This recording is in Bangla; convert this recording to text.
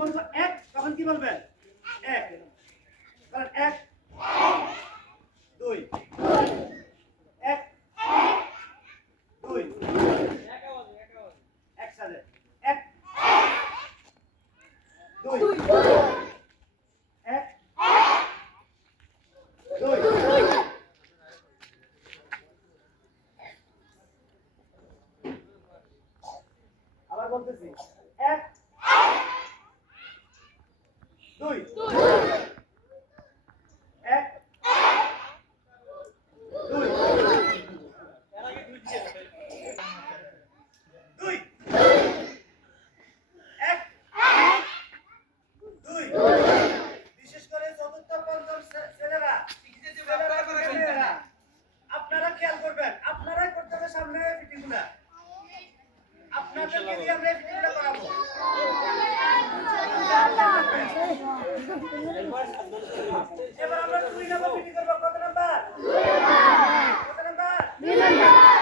বলবো এক তখন কি বলবেন এক কারণ এক দুই এক দুই একসাথে এক দুই এক দুই আবার বলতেছি এক দুই এক দুই দুই এক দুই বিশেষ করে চতুর্থ পঞ্চম ছেলেরা আপনারা খেয়াল করবেন আপনারাই করতে হবে সামনে পিটিগুলা আপনাদেরকে দিয়ে আমরা পিটিগুলা করাবো এবার আমরা 2 নাম্বার পিটি করব কত নাম্বার 2 নাম্বার